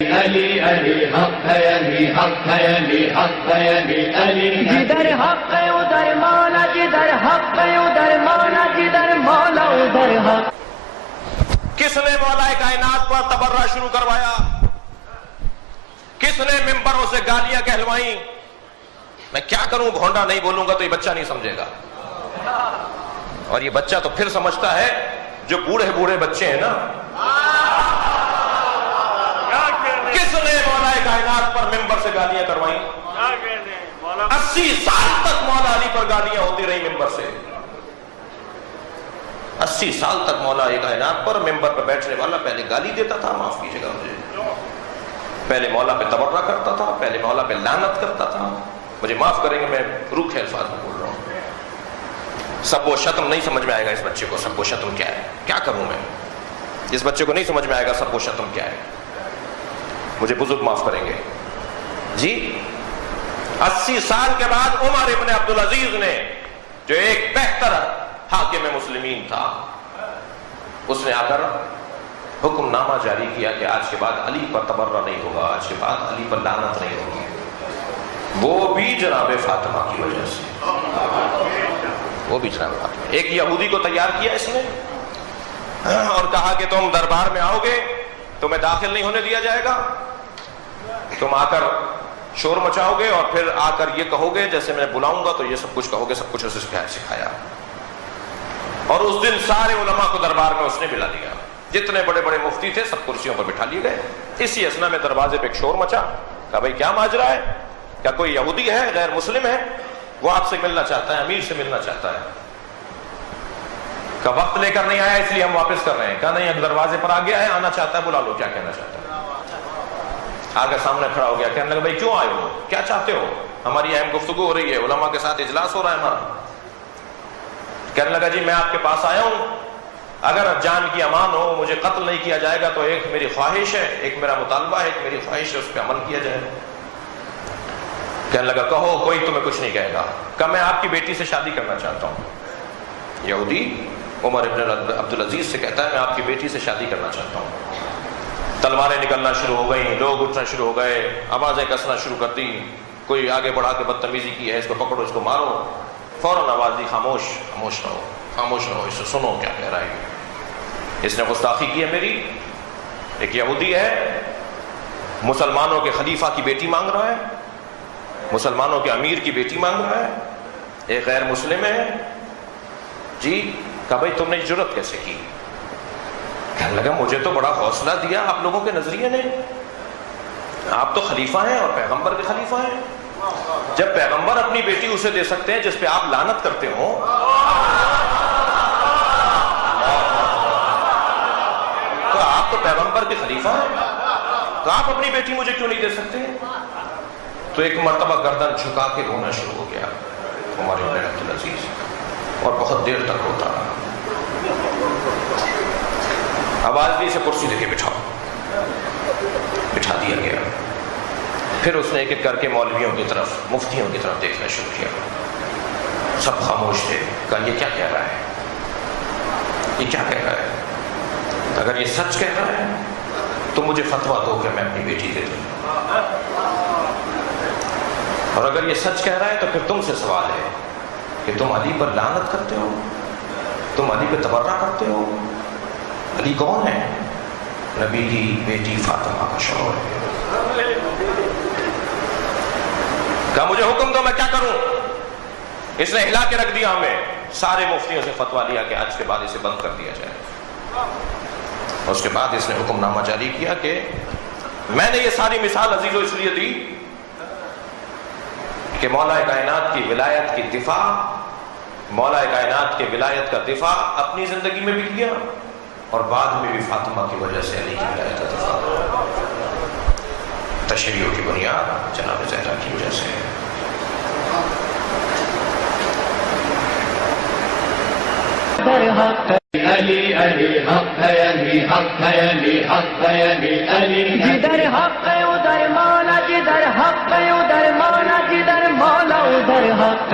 علی علی حق ہے علی حق ہے علی حق ہے علی علی جدھر حق ہے ادھر مولا، جدھر حق ہے ادھر مولا، جدھر مولا ادھر حق۔ کس نے مولا کائنات پر تبرہ شروع کروایا؟ کس نے ممبروں سے گالیاں کہلوائیں؟ میں کیا کروں، گھونڈا نہیں بولوں گا تو یہ بچہ نہیں سمجھے گا، اور یہ بچہ تو پھر سمجھتا ہے جو بوڑھے بوڑھے بچے ہیں نا۔ کس نے مولا کائنات پر ممبر سے گالیاں کروائیں؟ 80 سال تک مولا علی پر گالیاں ہوتی رہی ممبر سے۔ 80 سال تک مولا کائنات پر ممبر پر بیٹھنے والا پہلے گالی دیتا تھا، معاف کیجیے گا مجھے، پہلے مولا پہ تبرہ کرتا تھا، پہلے مولا پہ لعنت کرتا تھا۔ مجھے معاف کریں گے، میں روکھے الفاظ میں بول رہا ہوں۔ سب و شتم نہیں سمجھ میں آئے گا اس بچے کو، سب و شتم کیا ہے، کیا کروں میں، اس بچے کو نہیں سمجھ میں آئے گا سب و شتم کیا ہے، مجھے بزرگ معاف کریں گے جی۔ 80 سال کے بعد عمر ابن عبدالعزیز نے، جو ایک بہتر حاکم مسلمین تھا، اس نے آ کر حکم نامہ جاری کیا کہ آج کے بعد علی پر تبرہ نہیں ہوگا، آج کے بعد علی پر لعنت نہیں ہوگی، وہ بھی جناب فاطمہ کی وجہ سے، وہ بھی جناب فاطمہ۔ ایک یہودی کو تیار کیا اس نے اور کہا کہ تم دربار میں آؤ گے، تمہیں داخل نہیں ہونے دیا جائے گا، تم آ کر شور مچاؤ گے اور پھر آ کر یہ کہو گے جیسے میں بلاؤں گا تو یہ سب کچھ کہو گے، سب کچھ اسے سکھایا۔ اور اس دن سارے علماء کو دربار میں اس نے ملا دیا، جتنے بڑے بڑے مفتی تھے سب کرسیوں پر بٹھا لیے گئے۔ اسی اسنا میں دروازے پہ ایک شور مچا، کہا بھائی کیا ماجرا ہے، کیا کوئی یہودی ہے غیر مسلم ہے، وہ آپ سے ملنا چاہتا ہے، امیر سے ملنا چاہتا ہے، کا وقت لے کر نہیں آیا اس لیے ہم واپس کر رہے ہیں، کہا نہیں دروازے پر آ گیا ہے، آنا چاہتا ہے، بلا لو، کیا کہنا چاہتا ہے۔ آگے سامنے کھڑا ہو گیا، کہنے لگا بھائی کیوں آئے ہو، کیا چاہتے ہو، ہماری اہم گفتگو ہو رہی ہے، علماء کے ساتھ اجلاس ہو رہا ہے ہمارا۔ کہنے لگا جی میں آپ کے پاس آیا ہوں، اگر جان کی امان ہو، مجھے قتل نہیں کیا جائے گا تو ایک میری خواہش ہے، ایک میرا مطالبہ ہے، ایک میری خواہش ہے، اس پہ عمل کیا جائے۔ کہنے لگا کہو، کوئی تمہیں کچھ نہیں کہے گا۔ کہا میں آپ کی بیٹی سے شادی کرنا چاہتا ہوں۔ یہودی عمر ابن عبدالعزیز سے کہتا ہے میں آپ کی بیٹی سے شادی کرنا چاہتا ہوں۔ تلواریں نکلنا شروع ہو گئیں، لوگ اٹھنا شروع ہو گئے، آوازیں کسنا شروع کر دی، کوئی آگے بڑھا کے بدتمیزی کی ہے، اس کو پکڑو، اس کو مارو، فوراً آواز دی خاموش، خاموش رہو، خاموش رہو، اس سے سنو کیا کہہ رہا ہے، اس نے گستاخی کی ہے میری۔ ایک یہودی ہے، مسلمانوں کے خلیفہ کی بیٹی مانگ رہا ہے، مسلمانوں کے امیر کی بیٹی مانگ رہا ہے، ایک غیر مسلم ہے جی۔ کہا بھائی تم نے جرأت کیسے کی؟ کہنے لگا مجھے تو بڑا حوصلہ دیا آپ لوگوں کے نظریے نے، آپ تو خلیفہ ہیں اور پیغمبر کے خلیفہ ہیں، جب پیغمبر اپنی بیٹی اسے دے سکتے ہیں جس پہ آپ لعنت کرتے ہو، تو آپ تو پیغمبر کے خلیفہ ہیں، تو آپ اپنی بیٹی مجھے کیوں نہیں دے سکتے؟ تو ایک مرتبہ گردن جھکا کے رونا شروع ہو گیا عمر ابن عبدالعزیز، اور بہت دیر تک روتا رہا۔ آواز دی سے کرسی دے کے بٹھاؤ، بٹھا دیا گیا۔ پھر اس نے ایک ایک کر کے مولویوں کی طرف، مفتیوں کی طرف دیکھنا شروع کیا، سب خاموش تھے۔ کہا یہ کیا کہہ رہا ہے، یہ کیا کہہ رہا ہے، اگر یہ سچ کہہ رہا ہے تو مجھے فتویٰ دو کہ میں اپنی بیٹی دے دوں، اور اگر یہ سچ کہہ رہا ہے تو پھر تم سے سوال ہے کہ تم علی پر لعنت کرتے ہو، تم علی پہ تبرہ کرتے ہو۔ علی کون ہے؟ نبی کی بیٹی فاطمہ کا شوہر ہے۔ کہا مجھے حکم دو میں کیا کروں؟ اس نے ہلا کے رکھ دیا ہمیں، سارے مفتیوں سے فتویٰ لیا کہ آج کے بعد اسے بند کر دیا جائے۔ اس کے بعد اس نے حکم نامہ جاری کیا کہ میں نے یہ ساری مثال عزیزو اس لیے دی کہ مولا کائنات کی ولایت کی دفاع، مولا کائنات کے ولایت کا دفاع اپنی زندگی میں بھی کیا، اور بعد میں بھی فاطمہ کی وجہ سے علی کی ولایت کا دفاع، تشریعوں کی بنیاد جناب زہرا کی وجہ سے۔ علی علی حق ہے علی حق ہے علی حق ہے علی علی جدھر حق ہے ادھر مولا، جدھر حق ہے ادھر مولا، جدھر مولا ادھر حق۔